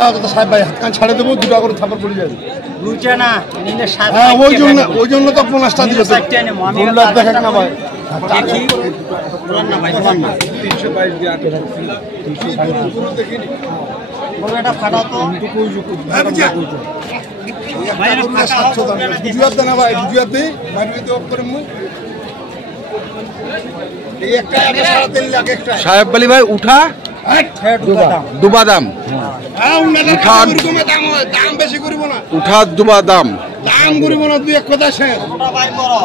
সাহেব ভাই হাত কান ছাড়ে দেবো, 2 টাকা করে থাপড় পড়ে যাবে। দুইটা না, হ্যাঁ ওই জন্য তো 50টা দিল। দেখেন না ভাই, দেখি বলেন না ভাই, বলেন না 322 দিয়ে 8 দেখিনি। বড়টা ফাটাও তো ভাই ভাই না ফাটা 700 দাম ভিডিও আপ দেনা ভাই, ভিডিও আপ দে মারবি তো অফ করে মু এই একটা 3.5 লাখ একটা। সাহেব আলী ভাই উঠা দুবা দাম, দাম বেশি করিব না, উঠা দুবা দাম দাম করিব না, দুই এক কথা শেষ। ভাই বড়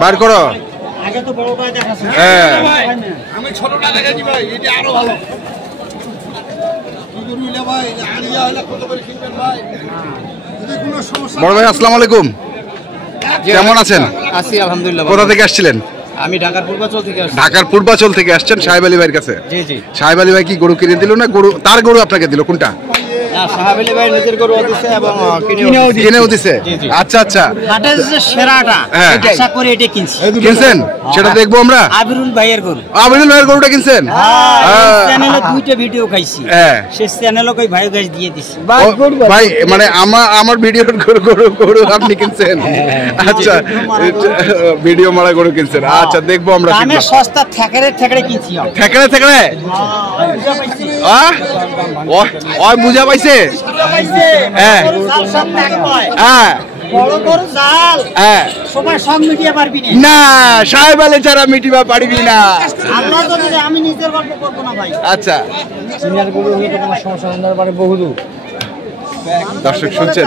বার করো। আগে তো বড়টাই দেখাছে। হ্যাঁ আমি ছোটটা দেখাচ্ছি ভাই, এটা আরো ভালো। কি করবিলে ভাই, আড়িয়া হলে কত করে কিনবেন ভাই? যদি কোনো সমস্যা বড় ভাই আসসালামু আলাইকুম, কেমন আছেন? আছি আলহামদুলিল্লাহ। কোথা থেকে আসছিলেন? আমি ঢাকার পূর্বাচল থেকে আসছি। ঢাকার পূর্বাচল থেকে আসছেন সাহেব আলী ভাইয়ের কাছে। জি জি। সাহেব আলী ভাই কি গরু কিনে দিল না গরু তার গরু আপনাকে দিল, কোনটা? না, সাহেব আলী ভাই নিজের গরু দিছে এবং কিনেও দিছে। জি, জি। আচ্ছা আচ্ছা, হাটের যে সেরাটা হ্যাঁ। আশা করি এটা কিনছি। কিনছেন? সেটা দেখবো আমরা। আবিরুল ভাইয়ের গরু। আবিরুল ভাইয়ের গরুটা কিনছেন? চ্যানেলে 2টা ভিডিও খাইছি। হ্যাঁ। সেই চ্যানেলে কই ভাই গাছ দিয়ে দিছি। ভাই মানে আমার ভিডিওর গরু আপনি কিনছেন? আচ্ছা, ভিডিও মারা গরু কিনছেন। আচ্ছা দেখবো আমরা। দামে সস্তা ঠেকারে কিনছি। ঠেকড়ে ওই বুঝা পাইছে। হ্যাঁ হ্যাঁ বড় বড় জাল হ্যাঁ, সবাই সব মিটিয়ে পারবি না। না সাহেব আলী ছাড়া মিটিবা পারবি না। আল্লাহ যদি আমি নিজের গল্প করব না ভাই। আচ্ছা সিনিয়র গরু হলে তো কোনো সমস্যা নেই, তারপরে বহুদূর দর্শক শুনছেন,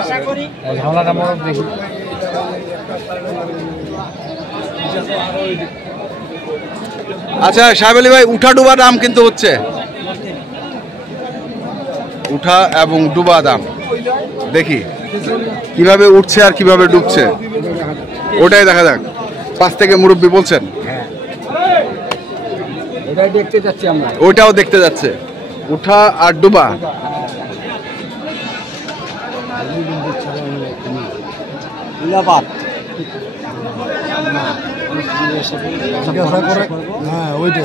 আশা করি ঝামেলাটা মরক দেখি। আচ্ছা সাহেব আলী ভাই উঠা ডুবা দাম কিন্তু হচ্ছে, উঠা এবং ডুবা দাম দেখি কিভাবে উঠছে আর কিভাবে ডুবছে, ওটাই দেখা যাক। পাশ থেকে মুরব্বী বলছেন এটাই দেখতে যাচ্ছি আমরা। ওটাও দেখতে যাচ্ছে, উঠা আর ডুবা। হ্যাঁ ওইটা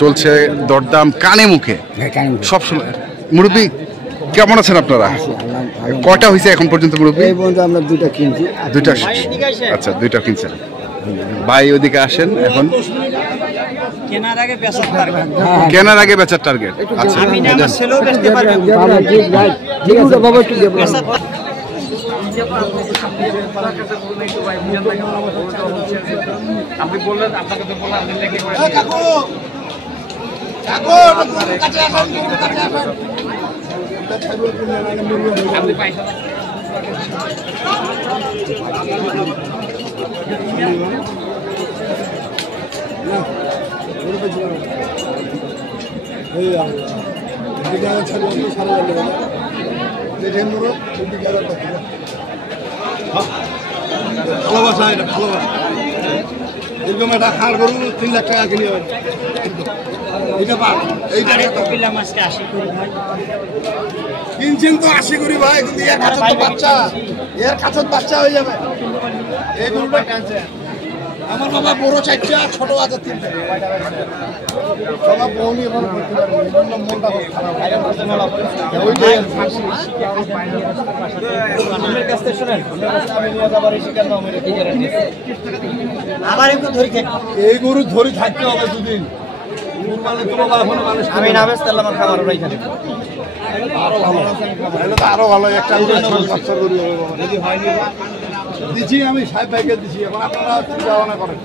চলছে দরদাম কানে মুখে সবসময়। মুরব্বী কেমন আছেন আপনারা? কয়টা হয়েছে এখন পর্যন্ত মুরব্বী? এই পর্যন্ত আমরা 2টা কিনছি। 2টা। আচ্ছা 2টা কিনছেন। ভাই ওদিকে আসেন, এখন কেনার আগে বেচার পারবেন। কেনার আগে বেচার টার্গেট। আচ্ছা আমি না আমার ছেলেও বেচতে পারবে। ঠিক আছে বাবা, একটু দেব। আপনি বললেন, আপনাকে তো বললাম আপনি লেগে করে কাকু কাকু কাছে আসেন, কাছে আসেন। আপনি পয়সা ভালোবাসা, এটা ভালোবাসা। এরকম একটা খাড় গরু 3 লাখ টাকা কিনে হবে। এইটা পার, এইটা তো পিলাম আজকে 80 করি ভাই। কিনছেন তো 80 করি ভাই, কিন্তু এর কাছে তো বাচ্চা, এর কাছে বাচ্চা হয়ে যাবে। এই গরুটা কিনছেন আমার বাবা বড় 4টা, ছোট আছে 3টা। বাবা বউনি এখন করতে পারবে, এজন্য মনটা খুব খারাপ। ওইটাই আমার কাছ থেকে শুনেন, আমি নিয়ে যাবার এই শিকার নাম কি গ্যারান্টি? আবার একটু ধরে খেয়ে এই গরু ধরে থাকতে হবে দুদিন। কুরবানি তো বাবা এখন মানুষ আমি না বেশ তাহলে আমার খাবার ওরাই খাবে। আরো ভালো, তাহলে তো আরো ভালো। একটা বাচ্চা গরু হবে বাবা, যদি হয়নি দিচ্ছি আমি সাহেব ভাইকে দিচ্ছি। এখন আপনারা চিন্তা ভাবনা করেন,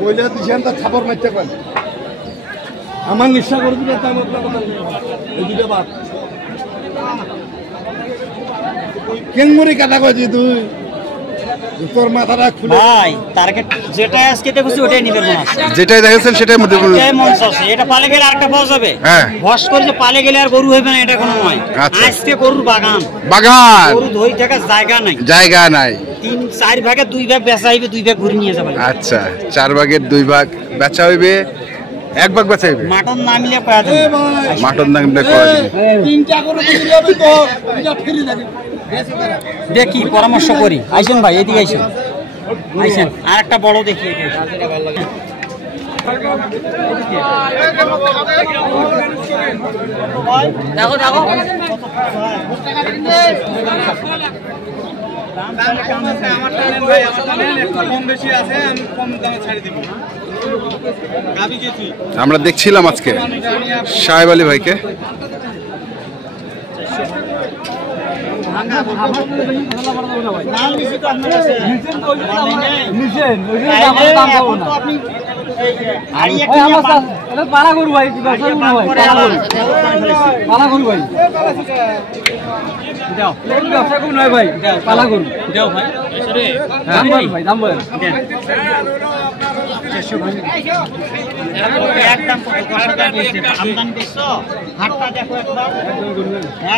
বইলে দিচ্ছেন তো খাবার মারতে পারেন। আমার নিঃশ্বাস করে দিলে তো আমার এই 2টা বাদ কেনমরি কাটা কয়েছি তুই, তোর মাথাটা খুলে ভাই টার্গেট যেটা আজকে দেখছি ওটাই নিবেন মনে আছে। যেটাই দেখেছেন সেটাই মধ্যে এটাই মন চাচ্ছে, এটা পালে গেলে আরেকটা পাওয়া যাবে। হ্যাঁ। ভস করে যে পালে গেলে আর গরু হইবে না এটা কোনো নয়। আচ্ছা। আজকে গরুর বাগান, বাগান, গরু ধরে থাকার জায়গা নাই। জায়গা নাই। 3-4 ভাগে 2 ভাগ বেচা হইবে, 2 ভাগ ঘুরে নিয়ে যাবে। আচ্ছা 4 ভাগের 2 ভাগ বেচা হইবে, 1 ভাগ বেচা হইবে। মাটন না মিলে কয়া দেবে। মাটন দাম দিয়ে করা দিবে। 3টা করে দিলে হবে তো, এটা ফ্রি থাকে। দেখি পরামর্শ করি। আইসেন ভাই, এদিকে আইসেন। আইছেন আর একটা বড় দেখি দেখো দেখো আমরা দেখছিলাম আজকে সাহেব আলী ভাইকে। পালা করু ভাই পালা করু ভাই ব্যবসা করুন ভাই পালা করুন ভাই দাম বলেন একদম হাটটা দেখো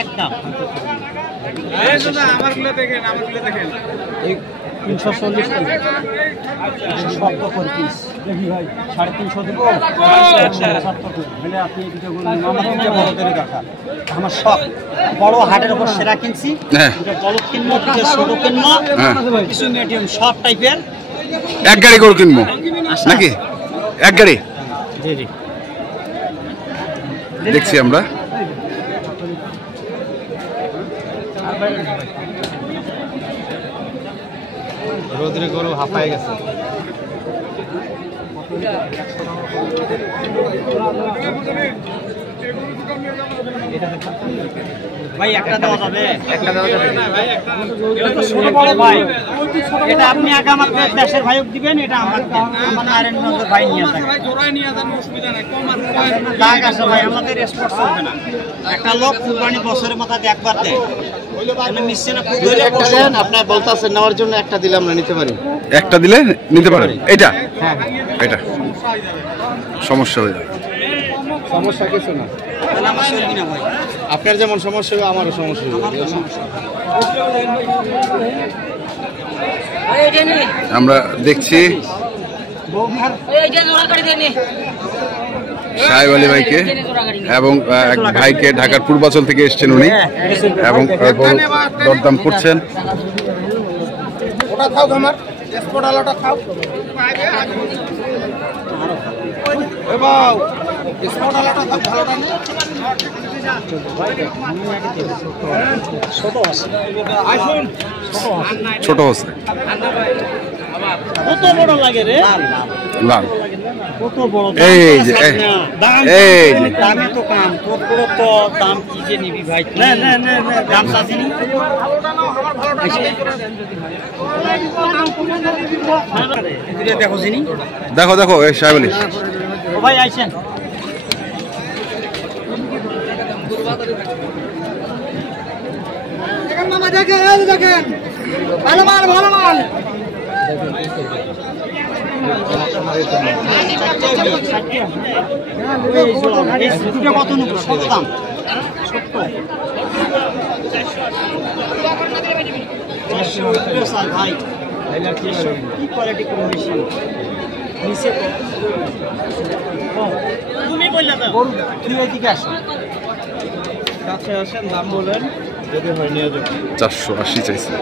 একদম আমার গুলো দেখেন 340 শব্দ করে পিস দেখি ভাই 350 দেবো 170 আপনি দুটো আমার শখ বড় হাটের উপর সেরা কিনছি বড় কিনবো ছোট কিনবো কিছু মিডিয়াম সব টাইপের এক গাড়ি গরু কিনবো নাকি এক গাড়ি জি জি দেখছি আমরা রোদ্রে গরু হাঁপায় গেছে ভাই একটা দেওয়া যাবে ভাই এটা আপনি আগে আমার দেশের ভাইক দিবেন এটা আমার নারায়ণগঞ্জের ভাই নিয়ে যাবেন দাগ আছে ভাই আমাদের স্পট চলবে না একটা লোক কুরবানি বছরের মাথায় একবার দেয় আপনার বলতেছেন নেওয়ার জন্য একটা দিলে আমরা নিতে পারি একটা দিলে নিতে পারেন এটা এটা সমস্যা হয়ে যাবে সমস্যা কিছু না আপনার যেমন সমস্যা হবে আমারও সমস্যা হবে আমরা দেখছি সাহেব আলী ভাইকে এবং এক ভাইকে ঢাকার পূর্বাচল থেকে এসছেন উনি এবং দরদাম করছেন। ওটা খাও আমার স্পট আলোটা খাও স্পট আলোটা খাও ভালোটা নেই ছোট আছে কত বড় লাগে রে লাল কত বড় এই যে এই যে দামে তো কাম তোর বড় তো দাম কি যে নিবি ভাই না না না দাম চাচ্ছিনি দেখো চিনি দেখো দেখো এই সাহেব আলী ও ভাই আইছেন দেখেন মামা দেখেন দেখেন ভালো মাল ভালো মাল কত নেব সব দাম ভাই কি কোয়ালিটি কম বেশি নিচে তুমি বললে তো তুই এদিকে আসো কাছে আসেন দাম বলেন যদি হয় নিয়ে যাবেন 480 চাইছে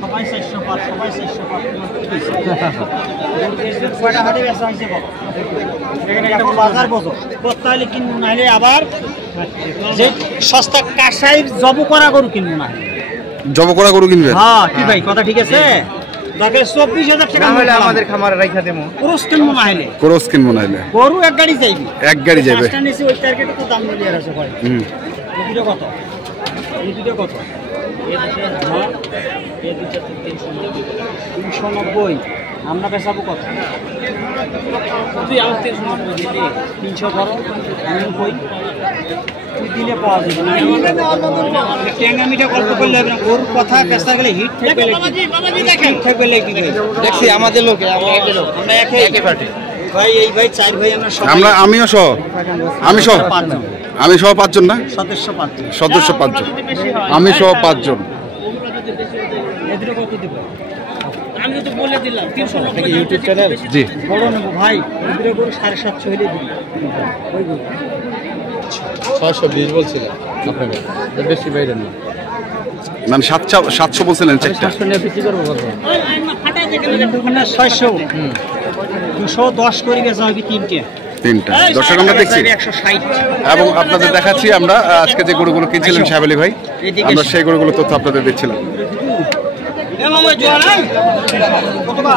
সবাই 405 সবাই 405 বাজার বসো তাহলে কিনবো না হলে আবার যে সস্তা কাঁসাই জব করা গরু কিনবো না জব করা গরু কিনবেন হ্যাঁ কি ভাই কথা ঠিক আছে দরকার 24000 টাকা হলে আমাদের খামারে রাখা দেবো ক্রস কিনবো না হলে ক্রস কিনবো না হলে গরু এক গাড়ি যাইবি এক গাড়ি যাবে পাঁচটা নিচে ওই টার্গেটে তো দাম মিলিয়ে আছে ভাই এই দুটো কত এই দুটো কত এই দুটো 390 আমরা বেচাবো কত তুই আমার 390 দিলি 300 করো আমি কই তুই দিলে পাওয়া যাবে না ট্যাঙ্গামিটা গল্প করলে হবে না ওর কথা পেশা গেলে হিট থাকবে বাবাজি দেখেন থাকবে কি দেখছি আমাদের লোকে আমরা একে পার্টি ভাই এই ভাই 4 ভাই আমরা সবাই আমিও সহ আমি সহ 5 জন না সদস্য 5 জন আমি সহ 5 জন এদিকে কত দিব আমি তো বলে দিলাম 390 ইউটিউব চ্যানেল জি বড় নেব ভাই এদিকে গরু 750 হইলে দিই ওই গরু 620 বলছিলাম আপনাকে বেশি বাইরে না মানে 700 বলছিলেন চারটা 700 নিয়ে বিক্রি করবো কত ফাটা দেখে 600 210 করে গেছে হবে তিনটা দর্শক আমরা দেখছি 160 এবং আপনাদের দেখাচ্ছি আমরা আজকে যে গরুগুলো কিনছিলেন সাহেব আলী ভাই আমরা সেই গরুগুলো তথ্য আপনাদের দিচ্ছিলাম এ মামা জোয়ান আই কত বা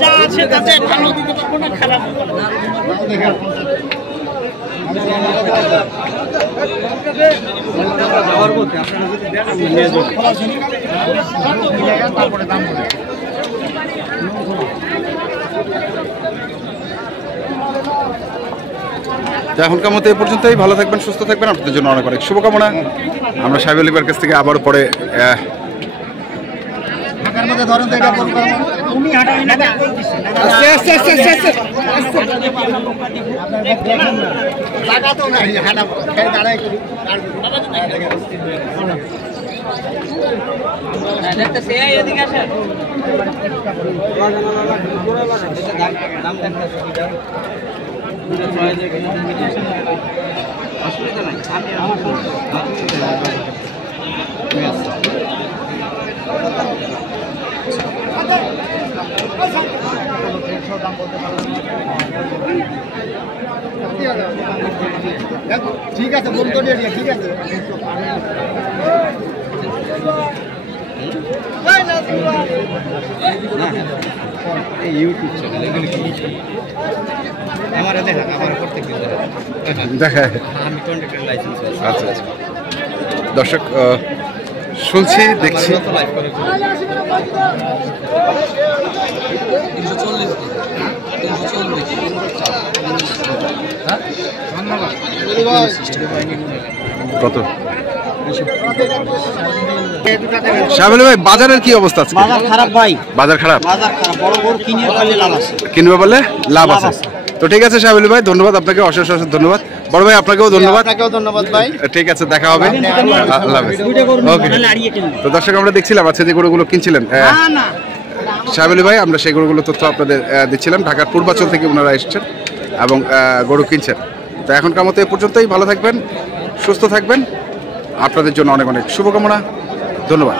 যা আছে তাতে ভালো দিতে পারবো না খারাপ যাওয়ার বলতে আপনারা যদি দেখেন নিয়ে যান তারপরে দাম বলে তো এখনকার মতো এই পর্যন্তই ভালো থাকবেন সুস্থ থাকবেন আপনাদের জন্য অনেক অনেক শুভকামনা আমরা সাহেব আলী ভাইয়ের কাছ থেকে আবারও পরে ঢাকার মধ্যে ধরেন তো এটা বলবো তুমি হাঁটাই না আস্তে জায়গা তো নাই হাঁটা দাঁড়াই করি দেখতে সে এদিকে আসেন দাম দেখতে সুবিধা অসুবিধা নাই ঠিক আছে বলতো ঠিক আছে ইউটিউব চ্যানেল এগুলো কি আমার দেখা আমার প্রত্যেকদিন দেখা আমি কন্ট্রাক্টর লাইসেন্স আছে আচ্ছা আচ্ছা দর্শক শুনছি দেখছি লাইভ করে কত সাহেব আলী ভাই বাজারের কি অবস্থা আছে বাজার খারাপ ভাই বাজার খারাপ বড় বড় কিনে পারলে লাভ আছে কিনবে বলে লাভ আছে তো ঠিক আছে সাহেব আলী ভাই ধন্যবাদ আপনাকে অশেষ অশেষ ধন্যবাদ বড় ভাই আপনাকেও ধন্যবাদ আপনাকেও ধন্যবাদ ভাই ঠিক আছে দেখা হবে আল্লাহ হাফেজ দুইটা গরু ওকে নাহলে আড়িয়ে কিনবো তো দর্শক আমরা দেখছিলাম আজকে যে গরুগুলো কিনছিলেন না সাহেব আলী ভাই আমরা সেই গরুগুলো তথ্য আপনাদের দিচ্ছিলাম ঢাকার পূর্বাঞ্চল থেকে ওনারা এসেছেন এবং গরু কিনছেন তো এখনকার মতো এ পর্যন্তই ভালো থাকবেন সুস্থ থাকবেন আপনাদের জন্য অনেক অনেক শুভকামনা ধন্যবাদ